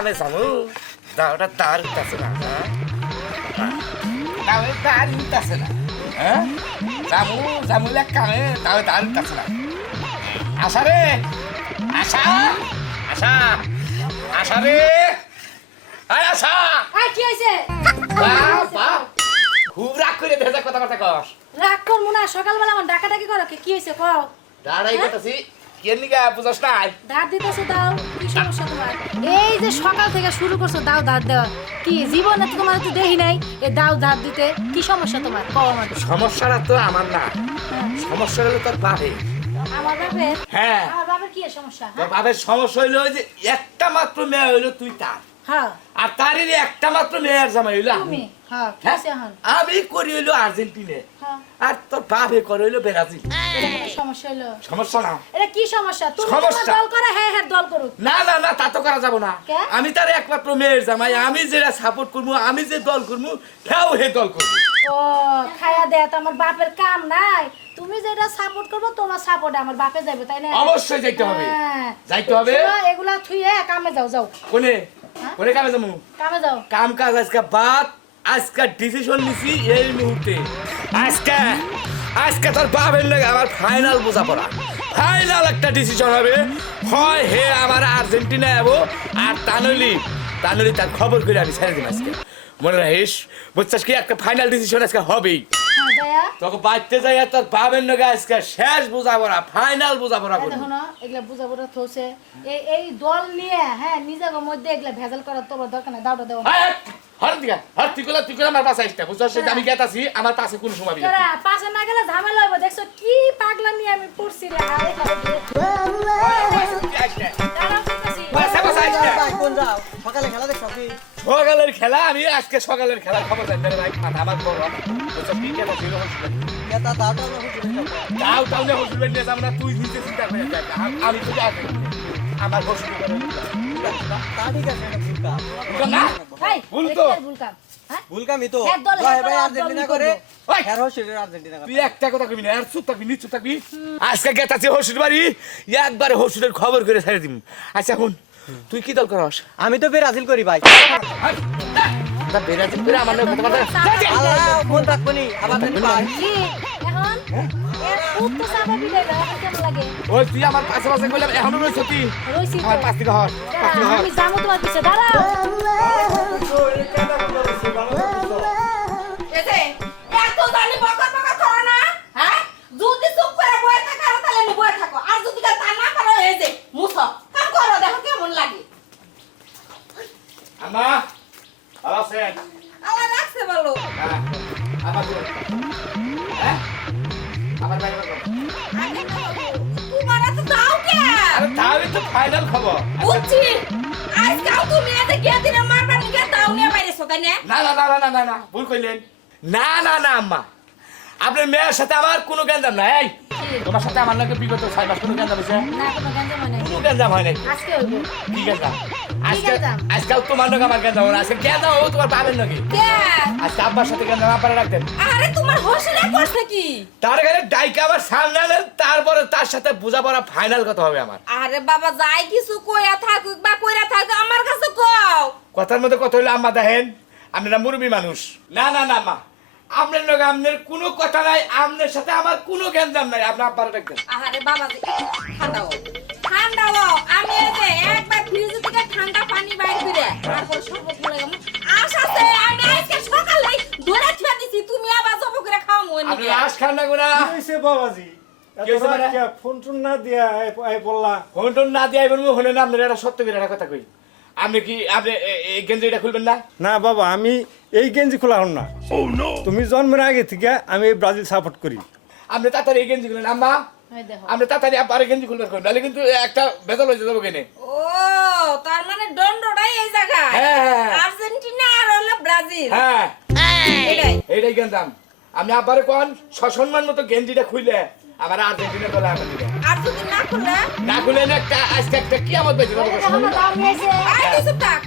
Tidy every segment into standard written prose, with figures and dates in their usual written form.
কামে যাবো দাওটা তার উঠতেছে না কামে তার উঠতেছে না হ্যাঁ যাবো যাবলে কামে তাও তার উঠতেছে না আশা রে আশা আশা আশা রে আয় আশা কি হয়েছে? বাবা খুব রাগ করে ভেজা কথাবার্তা কস রাগ করবো না, সকালবেলা আমার ডাকাডাকি করো কি হয়েছে কও? দাঁড়াই করতেছি কেন নিকা বুঝাস নাই ধার দিতেছো দাও, কি সমস্যা তোমার? এই যে সকাল থেকে শুরু করছো দাও ধার দেওয়া, কি জীবনে তো তোমার তো দেখি নাই এ দাও ধার দিতে, কি সমস্যা তোমার কও আমাকে? সমস্যাটা তো আমার না সমস্যা হলো তোর বাপের আমার বাপের? হ্যাঁ আমার বাপের কি সমস্যা? তোর বাপের সমস্যা হইলো যে একটা মাত্র মেয়ে হইলো তুই তার হ্যাঁ আর তারই একটা মাত্র মেয়ের জামাই হইলো তুমি হ্যাঁ কি হ্যাঁ? হয়েছে এখন? আমি করি হইলো আর্জেন্টিনে হ্যাঁ আর তোর বাপে করে হইলো ব্রাজিল এটা কি সমস্যা হলো? সমস্যা না এটা কি সমস্যা? তুমি তোমার সমস্যা। দল করে, হ্যাঁ হ্যাঁ দল করুক। না না না তা তো করা যাবো না কে? আমি তার একমাত্র মেয়ের জামাই আমি যেটা সাপোর্ট করবো আমি যে দল করবো সেও হে দল করবো ও খায়া দেয়া তো আমার বাপের কাম নাই, তুমি যেটা সাপোর্ট করবো তোমার সাপোর্ট আমার বাপে যাবে তাই না? অবশ্যই যাইতে হবে হ্যাঁ। যাইতে হবে শোনো, এগুলা থুইয়ে কামে যাও যাও কোনে হ্যাঁ? কোনে কামে যাবো কামে যাও। কাম কাজ আজকে বাদ আজকে ডিসিশন নিছি এই মুহূর্তে আজকে আজকে তোর বাপের লাগে আমার ফাইনাল বোঝাপড়া ফাইনাল একটা ডিসিশন হবে হয় হে আমার আর্জেন্টিনা যাবো আর তানলি তার খবর করে আমি ছেড়ে দিন আজকে মনে রাখিস বুঝছিস কি একটা ফাইনাল ডিসিশন আজকে হবেই হ্যাঁ দয়া তোকে বাড়তে যাই আর তোর বাপের লগে আজকে শেষ বোঝাপড়া ফাইনাল বোঝাপড়া এই করবো দেখো না এগুলা বুঝা বুঝা থোছে এই দল নিয়ে হ্যাঁ নিজের মধ্যে এগুলা ভেজাল করার তোমার দরকার নাই, দাওটা দেও। তুই করে আমার পাশে আসতে বুঝছিস আমি গেতাছি আমার পাশে কোন সময় বিয়ে তোরা পাশে না গেলে ঝামেলা হইব, দেখছো কি পাগলা নিয়ে আমি পড়ছি রে আরে দাঁড়াও করতেছি। সকালে খেলা দেখছ কি? সকালের খেলা আমি আজকে সকালের খেলার খবর জানি না ভাই মাথা আমার বড় বুঝছিস কি খেলা ছিল এটা দাদা না হুজুর তাও তাও না হসপিটাল নিয়ে যাবো না তুই নিজে চিন্তা করে দেখ আমি তো যাবো আমার হসপিটাল তা ঠিক আছে এটা ভুলকা না এই, ভুল এটা তো। কি আর ভুল কাম? হ্যাঁ? ভুলকামি তো হ্যাঁ, দল, ভাই হ্যাঁ, ভাই দল, আর্জেন্টিনা দল করে ওই। হের হচ্ছে আর্জেন্টিনা করে তুই একটা কথা কবি না আর চুপ থাকবি নিচু থাকবি আজকে গেতাছি হসপিটাল বাড়ি একবারে হসপিটাল খবর করে ছেড়ে দিম আচ্ছা এখন তুই কি দল করস আমি তো ব্রাজিল করি ভাই তা বেরাজিল করে আমার কথা আল্লাহ মন রাখবো নি আবার জানি ভাই জি, এখন এর খুব তো চাপা বিদায় দাও, এখন কেমন লাগে? ওই তুই আমার পাশে পাশে কইলাম এখনো রইছ তুই রইছি তো। আমার পাশ থেকে হর পাশ থেকে দাঁড়াও, হর আমি যাবো তোমার পিছে, দাঁড়াও। এসে এত জানি বকা বকা করো না হ্যাঁ যদি চুপ করে বসে থাকো আর তাহলে নি বসে থাকো আর যদি তা না পারো এই যে মুছো কাম করো দেখো কেমন লাগে আমা ভালো আছেন আমার রাখছে বলো হ্যাঁ আমার হ্যাঁ আমার ভাই আগে না বাবু, তোমার এত দাও কে আরে তাহলে তো ফাইনাল খবর বুঝছি আজকাল তুমি এত গিয়ে দিনে মারবার নিয়ে দাও নিয়ে বাইরেছো তাই না না না না না না না ভুল কইলেন না না না আম্মা আপনার মেয়ের সাথে আমার কোনো গ্যাঞ্জাম নাই তোমার সাথে আমার নাকি বিগত 6 মাস কোনো গ্যাঞ্জাম হয়েছে না, কোনো গঞ্জাম হয় নাই। কোনো গ্যাঞ্জাম হয় নাই আজকে হইবো। কি গ্যাঞ্জাম আজকে গ্যাঞ্জাম? আজকাল তোমার নাকি আমার গ্যাঞ্জাম হয় না। আজকে গ্যাঞ্জাম ও তোমার পাবেন নাকি কে আজকে আব্বার সাথে গ্যাঞ্জাম আব্বারে রাখতেন আরে তোমার হোসরা করছে কি তার এখানে ডাইকে আমার সামনে আনেন তারপরে তার সাথে বোঝাপড়া ফাইনাল কথা হবে আমার আরে বাবা যাই কিছু কইয়া থাকুক বা কইরা থাকুক আমার কাছে কও কথার মধ্যে কথা হইলো আম্মা দেখেন আপনারা মুরব্বী মানুষ না না না মা আপনার লোক আপনার কোনো কথা নাই আপনার সাথে আমার কোনো গ্যাঞ্জাম নাই আপনার আব্বারে রাখতেন আরে বাবা যে ঠান্ডা হও ঠান্ডা হও আমি এই যে একবার ফ্রিজ থেকে ঠান্ডা পানি বাইর করে তারপর শরবত করে গেলাম আশাতে আমি আজকে সকালে ধরে ছুয়া দিছি তুমি আবার জব করে খাও মনে আপনি রাস খান না গুনা হইছে বাবাজি কি হইছে মানে? ফোন টুন না দিয়া এই বললা ফোন টোন না দিয়ে আইবেন হলে না আপনার একটা সত্য করে একটা কথা কই আপনি কি আপনি এই গেঞ্জিটা খুলবেন না না বাবা আমি এই গেঞ্জি খোলা হন না তুমি জন্মের আগে থেকে আমি এই ব্রাজিল সাপোর্ট করি আপনি তাড়াতাড়ি এই গেঞ্জি খুলেন আম্মা এই দেখো। আপনি তাড়াতাড়ি আবার গেঞ্জি খুলবেন করেন নাহলে কিন্তু একটা বেদল হয়ে যাবে কেনে ও তার মানে দণ্ডটাই এই জায়গায় হ্যাঁ। আর্জেন্টিনা আর হলো ব্রাজিল হ্যাঁ এটাই এইটাই গেঞ্জাম আপনি আবারে কোন সসম্মান মতো গেঞ্জিটা খুইলে আমার আর্জেন্টিনা দলে আমার দিবে আর যদি না খুলে না খুলে না একটা আজকে একটা কি আমার বেঁচে যাবে দেখো না, দাও নিয়েছে। আই কিছু টাক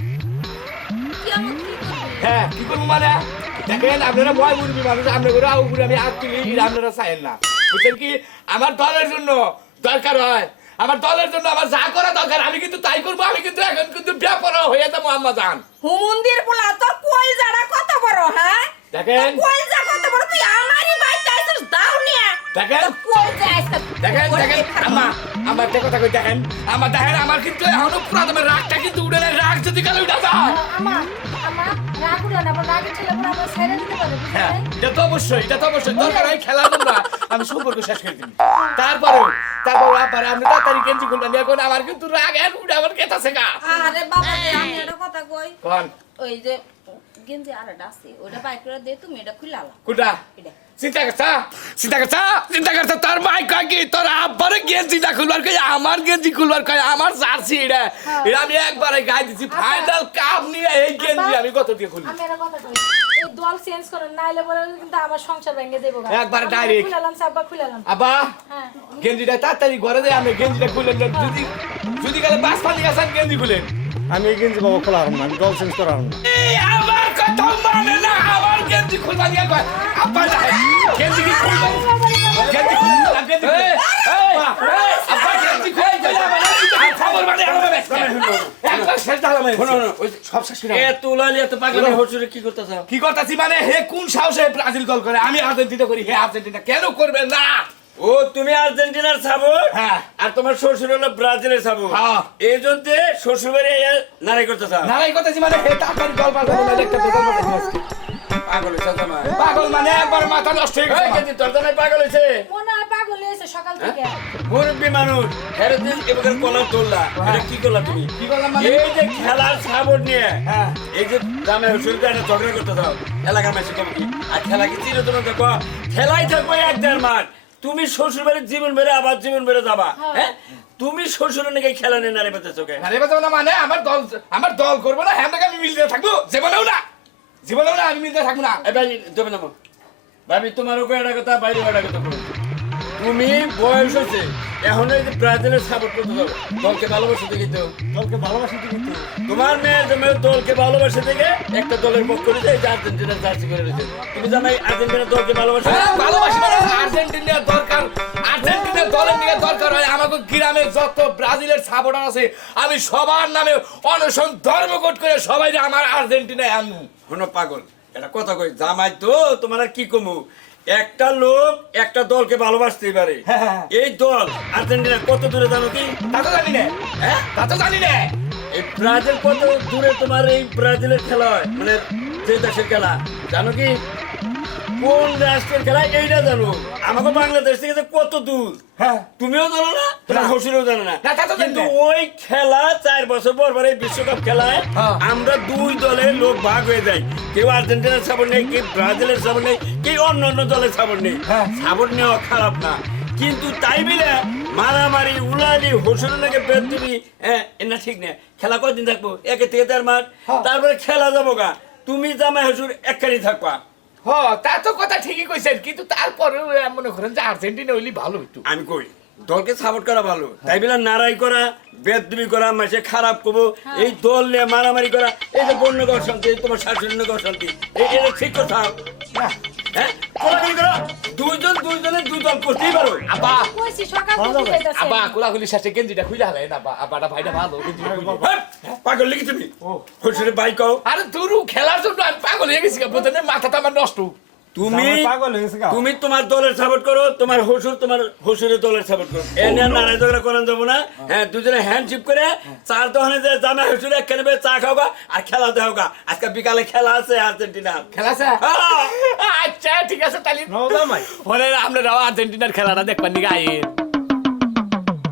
কি আমার কি করবি হ্যাঁ কি করবো মানে দেখেন আপনারা ভয় মুরবি মানুষ আপনার উপরে আমি আগ তুলি এটা আপনারা চাইেন না বুঝছেন কি আমার দলের জন্য দরকার হয় আমার দলের জন্য আমার যা করা দরকার আমি কিন্তু তাই করবো। আমি কিন্তু এখন কিন্তু বেপরোয়া হয়ে যাবো আম্মা জান। হুমুন্দির পোলা তোর কলজাটা কত বড়, হ্যাঁ? দেখেন। তোর কলজা কত বড়, তুই আমারই বাড়িতে আইছিস দাও নিয়ে। দেখেন। তোর কলজা আইছিস। দেখেন দেখেন আম্মা, আমার একটা কথা কই দেখেন, আমার দেখেন আমার কিন্তু এখনো পুরো তোমার রাগটা কিন্তু উঠে নাই। রাগ যদি কালে উঠা যায়, আমার আমার রাগ উড়ে না, আবার রাগের ছেলে পরে আবার ছেড়ে দিতে পারে, বুঝলি হ্যাঁ, নাই? এটা তো অবশ্যই, এটা তো অবশ্যই দরকার হয় খেলার জন্য আমি সম্পর্ক শেষ করে দিই। তারপরে আবার আমি তাড়াতাড়ি গেঞ্জি খুলবেন। এখন আমার কিন্তু রাগ এখন উঠে আমার কেতাছে গা। আরে বাবা রে, আমি একটা কথা কই। কোন ওই যে গেঞ্জি আরেকটা আছে, ওটা বাইক করে দে, তুমি এটা খুলে আলা। কুটা এটা চিন্তা করছা তোর মাই কয় কি তোর আব্বারে গেঞ্জিটা খুলবার কই, আমার গেঞ্জি খুলবার কয়, আমার জার্সি এটা এটা আমি একবারে গায়ে দিছি। ফাইনাল কাপ নিয়ে এই গেঞ্জি আমি কত দিয়ে খুলি? আমি একটা কথা কই, এই দল চেঞ্জ করেন নাইলে বলে কিন্তু আমার সংসার ভেঙে দেবো গা। একবারে আমি direct। খুলালাম সাব্বা খুলালাম। আব্বা হ্যাঁ গেঞ্জিটা তাড়াতাড়ি ঘরে দেয়, আমি গেঞ্জিটা খুলেন। যদি যদি গেলে বাস পানি গেছেন গেঞ্জি খুলেন। আমি এই গেঞ্জি বাবা খোলা হারুন না, আমি দল চেঞ্জ করা হারুন না। এই আমার কথা মানে না, আমার গেঞ্জি খুলবা নিয়ে কয় আব্বা না গেঞ্জি কি খুলবা? গেঞ্জি খুলবা, গেঞ্জি খুলবা। আব্বা গেঞ্জি খুলবা মানে খবর মানে আমার একবার শেষ দাঁড়াবে। সব শেষ করে কি করতেছি মানে হে কোন সাহসে ব্রাজিল গোল করে, আমি আর্জেন্টিনা করি, হে আর্জেন্টিনা কেন করবে না? ও তুমি আর্জেন্টিনার সাপোর্ট হ্যাঁ। আর তোমার শ্বশুর হলো ব্রাজিলের সাপোর্ট। হ্যাঁ। এই জন্য শ্বশুর বাড়ি নারাই করতে চাও। নারাই করতেছি মানে হে তাড়াতাড়ি গোল পার করে না, একটা বেজাল করতেছি। পাগল হয়েছে তোমার। পাগল মানে একবার মাথা নষ্ট হয়ে এই গেছে। কেজি তোর তো নাই পাগল হয়েছে। মনে হয় পাগল হয়েছে সকাল থেকে। মুরব্বী মানুষ হেরে দিন এবার কলার তোলা এটা কি করলা তুমি? কি করলাম মানে? এই যে খেলার সাপোর্ট নিয়ে হ্যাঁ। এই যে দামে হুসুরিতে একটা ঝগড়া করতে চাও এলাকার মাসে কম কি আর খেলা কি চির তোমার দেখো খেলাই থাকবো এক দেড় মাঠ। তুমি শ্বশুর বাড়ির জীবন বেড়ে আবার জীবন বেড়ে যাবা। হ্যাঁ তুমি শ্বশুর নাকি খেলা নিয়ে নারী পেতে চোখে আরে বাবা না মানে আমার দল করবো না, হ্যাঁ আমি মিলতে থাকবো জীবনেও না, জীবনেও না আমি মিলতে থাকবো না। এবার দেবে না ভাবি তোমার ওকে একটা কথা বাইরে একটা কথা বলো। তুমি বয়স হয়েছে এখন এই যে ব্রাজিলের সাপোর্ট করতে যাও দলকে ভালোবাসে দেখি তো দলকে ভালোবাসি কিন্তু তোমার মেয়ের জন্য দলকে ভালোবাসে দেখে একটা দলের পক্ষ নিতে এই যে আর্জেন্টিনার জার্সি করে রয়েছে। তুমি জানাই আর্জেন্টিনার দলকে ভালোবাসে হ্যাঁ, ভালোবাসি মানে আর্জেন্টিনার দরকার, আর্জেন্টিনার দলের নিয়ে দরকার হয়। আমাকে গ্রামে যত ব্রাজিলের সাপোর্টার আছে আমি সবার নামে অনশন ধর্মঘট করে সবাই আমার আর্জেন্টিনায় আনবো। শোনো পাগল এটা কথা কই জামাই তো তোমার আর কি কমু একটা লোক একটা দলকে ভালোবাসতেই পারে। এই দল আর্জেন্টিনা কত দূরে জানো কি? তা তো জানি না, হ্যাঁ তা তো জানি না। এই ব্রাজিল কত দূরে তোমার এই ব্রাজিলের খেলা হয় মানে যে দেশের খেলা জানো কি? কোন রাষ্ট্রের খেলা এইটা জানো। আমাকে বাংলাদেশ থেকে যে কত দূর হ্যাঁ তুমিও জানো না তোমার শ্বশুরও জানো না। না, তা তো জানি কিন্তু না। ওই খেলা 4 বছর পর পর এই বিশ্বকাপ খেলায় হ্যাঁ। আমরা দুই দলের লোক ভাগ হয়ে যাই। কেউ আর্জেন্টিনার সাপোর্ট নেই, কেউ ব্রাজিলের সাপোর্ট নেই, কেউ অন্য অন্য দলের সাপোর্ট নেই। হ্যাঁ। সাপোর্ট নেওয়া খারাপ না কিন্তু তাই মিলে মারামারি উলালি হোসেন নাকি বেদবি হ্যাঁ এটা ঠিক না। খেলা কয়দিন থাকবো 1 থেকে 4 মাস তারপরে খেলা যাবো গা। তুমি জামাই হসুর একখানি থাকবা। হ তা তো কথা ঠিকই কইছেন, কিন্তু তারপরেও মনে করেন যে আর্জেন্টিনা হইলে ভালো হইতো। আমি কই দলকে সাপোর্ট করা ভালো তাই বলে নারাই করা বেদবি করা মাসে খারাপ করবো এই দল নিয়ে মারামারি করা এই যে বন্যগর শান্তি তোমার শাশুড়িনগর শান্তি এটা ঠিক কথা। হ্যাঁ কোলাকুলি করো দুইজনের দুই দল করতেই পারো। আব্বা কইছি সকাল থেকে যাইতাছে। আব্বা কোলাকুলি শেষে গেঞ্জিটা খুলে হালাই না, আব্বাটা ভাইটা ভালো গেঞ্জিটা খুলে। হ্যাঁ, পাগল লিখি তুমি হসুরে বাইক আরে তুরু খেলার জন্য আমি পাগল হয়ে গেছি, প্রথমে মাথাটা আমার নষ্ট। তুমি জামাই পাগল হয়ে গেছে গা। তুমি তোমার দলের সাপোর্ট করো তোমার হসুরের দলের সাপোর্ট করো এ নিয়ে নারাই ঝগড়া করান যাবো না। হ্যাঁ দুজনে হ্যান্ডশিপ করে চার দোকানে যে জামা হসুরে এক খানে চা খাওয়া আর খেলা দেওয়া। আজকে বিকালে খেলা আছে আর্জেন্টিনা খেলা আছে? আচ্ছা ঠিক আছে তাহলে নাও জামাই। আপনারাও আর্জেন্টিনার খেলাটা দেখবেন নি গায়ে।